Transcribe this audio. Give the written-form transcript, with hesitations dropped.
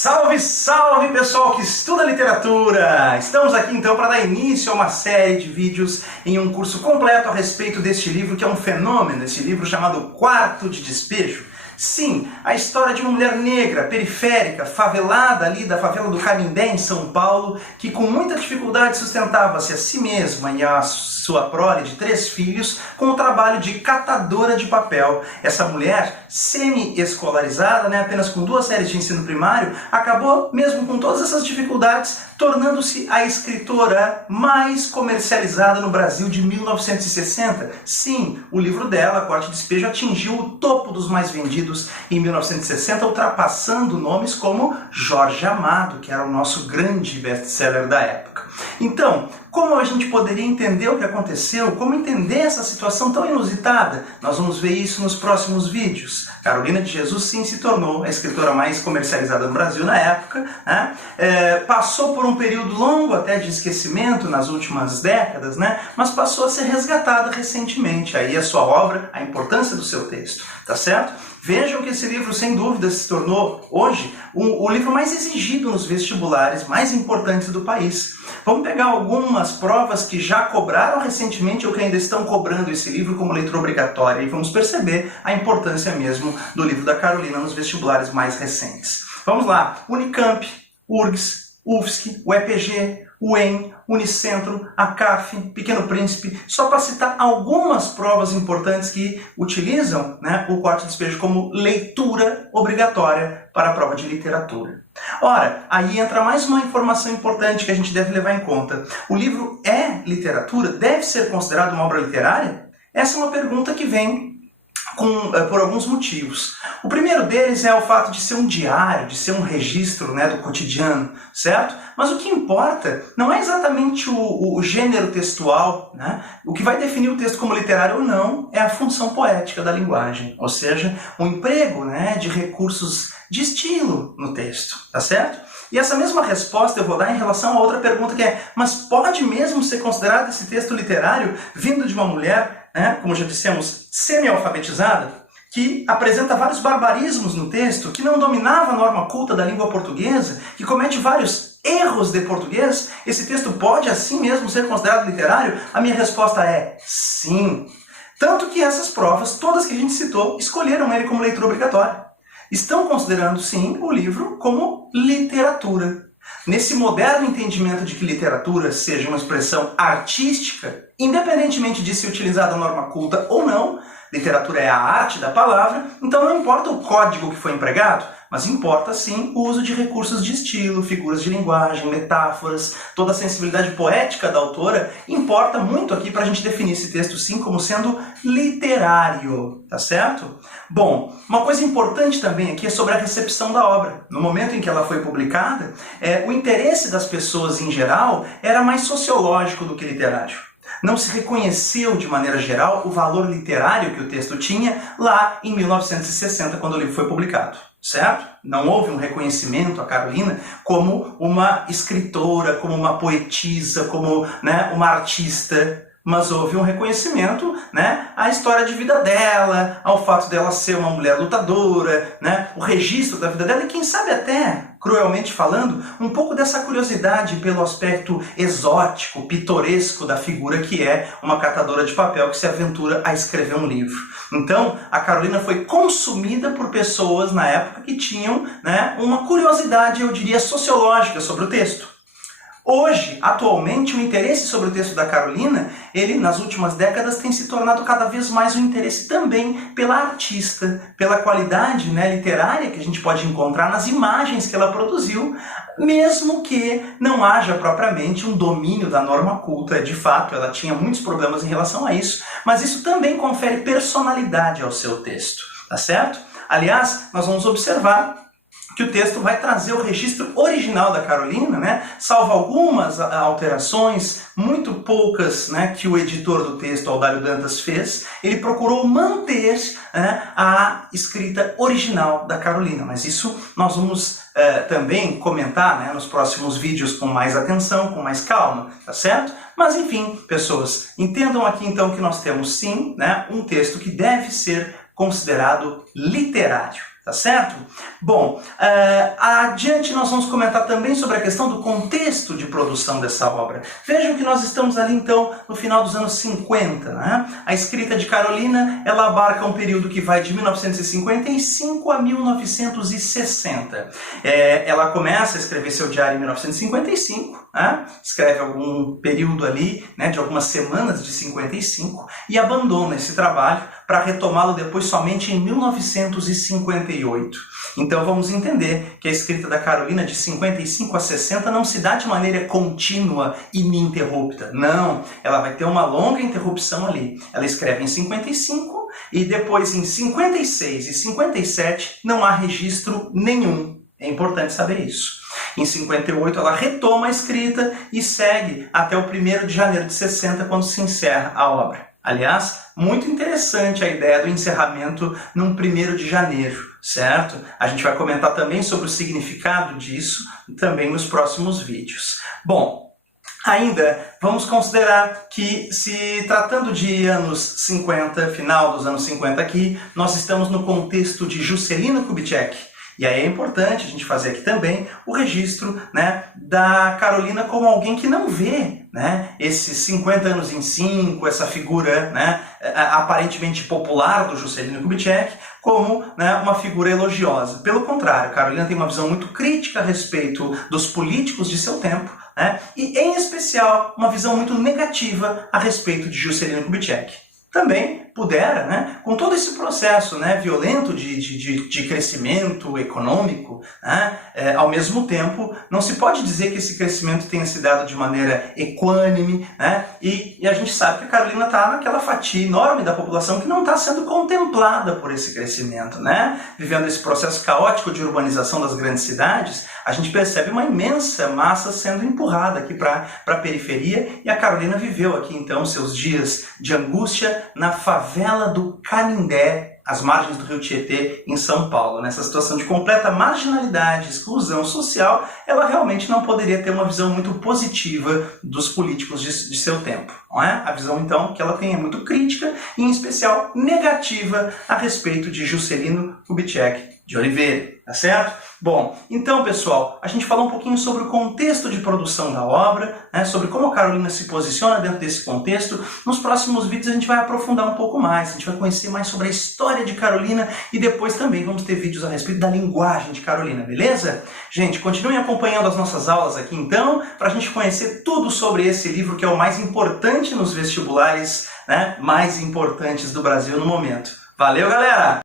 Salve, salve pessoal que estuda literatura! Estamos aqui então para dar início a uma série de vídeos em um curso completo a respeito deste livro que é um fenômeno, esse livro chamado Quarto de Despejo. Sim, a história de uma mulher negra, periférica, favelada ali da favela do Canindé em São Paulo, que com muita dificuldade sustentava-se a si mesma e a sua prole de 3 filhos com o trabalho de catadora de papel. Essa mulher, semi-escolarizada, apenas com 2 séries de ensino primário, acabou, mesmo com todas essas dificuldades, tornando-se a escritora mais comercializada no Brasil de 1960. Sim, o livro dela, Quarto de Despejo, atingiu o topo dos mais vendidos em 1960, ultrapassando nomes como Jorge Amado, que era o nosso grande best-seller da época. Então, como a gente poderia entender o que aconteceu? Como entender essa situação tão inusitada? Nós vamos ver isso nos próximos vídeos. Carolina de Jesus, sim, se tornou a escritora mais comercializada no Brasil na época, né? Passou por um período longo até de esquecimento nas últimas décadas, mas passou a ser resgatada recentemente. Aí a sua obra, a importância do seu texto, tá certo? Vejam que esse livro, sem dúvida, se tornou hoje o livro mais exigido nos vestibulares mais importantes do país. Vamos pegar algumas provas que já cobraram recentemente ou que ainda estão cobrando esse livro como leitura obrigatória e vamos perceber a importância mesmo do livro da Carolina nos vestibulares mais recentes. Vamos lá, Unicamp, URGS, UFSC, UEPG, UEM, Unicentro, ACAF, Pequeno Príncipe, só para citar algumas provas importantes que utilizam o Quarto de Despejo como leitura obrigatória para a prova de literatura. Ora, aí entra mais uma informação importante que a gente deve levar em conta. O livro é literatura? Deve ser considerado uma obra literária? Essa é uma pergunta que vem por alguns motivos. O primeiro deles é o fato de ser um diário, de ser um registro do cotidiano, certo? Mas o que importa não é exatamente o gênero textual, O que vai definir o texto como literário ou não é a função poética da linguagem, ou seja, o emprego de recursos de estilo no texto, tá certo? E essa mesma resposta eu vou dar em relação a outra pergunta que é, mas pode mesmo ser considerado esse texto literário vindo de uma mulher, como já dissemos, semi-alfabetizada, que apresenta vários barbarismos no texto, que não dominava a norma culta da língua portuguesa, que comete vários erros de português? Esse texto pode assim mesmo ser considerado literário? A minha resposta é sim. Tanto que essas provas, todas que a gente citou, escolheram ele como leitura obrigatória. Estão considerando, sim, o livro como literatura. Nesse moderno entendimento de que literatura seja uma expressão artística, independentemente de se utilizar a norma culta ou não, literatura é a arte da palavra, então não importa o código que foi empregado, mas importa sim o uso de recursos de estilo, figuras de linguagem, metáforas, toda a sensibilidade poética da autora importa muito aqui para a gente definir esse texto sim como sendo literário, tá certo? Bom, uma coisa importante também aqui é sobre a recepção da obra. No momento em que ela foi publicada, o interesse das pessoas em geral era mais sociológico do que literário. Não se reconheceu de maneira geral o valor literário que o texto tinha lá em 1960, quando o livro foi publicado, certo? Não houve um reconhecimento a Carolina como uma escritora, como uma poetisa, como uma artista, mas houve um reconhecimento à história de vida dela, ao fato dela ser uma mulher lutadora, o registro da vida dela e quem sabe até, cruelmente falando, um pouco dessa curiosidade pelo aspecto exótico, pitoresco da figura que é uma catadora de papel que se aventura a escrever um livro. Então, a Carolina foi consumida por pessoas na época que tinham uma curiosidade, eu diria, sociológica sobre o texto. Hoje, atualmente, o interesse sobre o texto da Carolina, ele nas últimas décadas tem se tornado cada vez mais um interesse também pela artista, pela qualidade literária que a gente pode encontrar nas imagens que ela produziu, mesmo que não haja propriamente um domínio da norma culta. De fato, ela tinha muitos problemas em relação a isso, mas isso também confere personalidade ao seu texto, tá certo? Aliás, nós vamos observar que o texto vai trazer o registro original da Carolina, salvo algumas alterações, muito poucas que o editor do texto, Audálio Dantas, fez. Ele procurou manter a escrita original da Carolina, mas isso nós vamos também comentar nos próximos vídeos com mais atenção, com mais calma, tá certo? Mas enfim, pessoas, entendam aqui então que nós temos sim um texto que deve ser considerado literário. tá certo? Bom, adiante nós vamos comentar também sobre a questão do contexto de produção dessa obra. Vejam que nós estamos ali então no final dos anos 50, né? A escrita de Carolina, ela abarca um período que vai de 1955 a 1960. Ela começa a escrever seu diário em 1955, né? Escreve algum período ali, né, de algumas semanas de 55 e abandona esse trabalho para retomá-lo depois somente em 1958. Então vamos entender que a escrita da Carolina de 55 a 60 não se dá de maneira contínua e ininterrupta. Não, ela vai ter uma longa interrupção ali. Ela escreve em 55 e depois em 56 e 57 não há registro nenhum. É importante saber isso. Em 58 ela retoma a escrita e segue até o 1º de janeiro de 60, quando se encerra a obra. Aliás, muito interessante a ideia do encerramento num 1º de janeiro, certo? A gente vai comentar também sobre o significado disso também nos próximos vídeos. Bom, ainda vamos considerar que, se tratando de anos 50, final dos anos 50 aqui, nós estamos no contexto de Juscelino Kubitschek. E aí é importante a gente fazer aqui também o registro, né, da Carolina como alguém que não vê, né, esses 50 anos em 5, essa figura, né, aparentemente popular do Juscelino Kubitschek, como, né, uma figura elogiosa. Pelo contrário, Carolina tem uma visão muito crítica a respeito dos políticos de seu tempo, né, e, em especial, uma visão muito negativa a respeito de Juscelino Kubitschek. Também pudera, né, com todo esse processo, né, violento de crescimento econômico, né, ao mesmo tempo, não se pode dizer que esse crescimento tenha se dado de maneira equânime, né, e a gente sabe que a Carolina está naquela fatia enorme da população que não está sendo contemplada por esse crescimento, né, vivendo esse processo caótico de urbanização das grandes cidades. A gente percebe uma imensa massa sendo empurrada aqui para a periferia, e a Carolina viveu aqui então seus dias de angústia na favela do Canindé, às margens do rio Tietê, em São Paulo. Nessa situação de completa marginalidade, exclusão social, ela realmente não poderia ter uma visão muito positiva dos políticos de seu tempo. Não é? A visão, então, que ela tem é muito crítica e, em especial, negativa a respeito de Juscelino Kubitschek de Oliveira, tá certo? Bom, então, pessoal, a gente falou um pouquinho sobre o contexto de produção da obra, né, sobre como a Carolina se posiciona dentro desse contexto. Nos próximos vídeos a gente vai aprofundar um pouco mais, a gente vai conhecer mais sobre a história de Carolina e depois também vamos ter vídeos a respeito da linguagem de Carolina, beleza? Gente, continuem acompanhando as nossas aulas aqui, então, para a gente conhecer tudo sobre esse livro que é o mais importante nos vestibulares, né, mais importantes do Brasil no momento. Valeu, galera!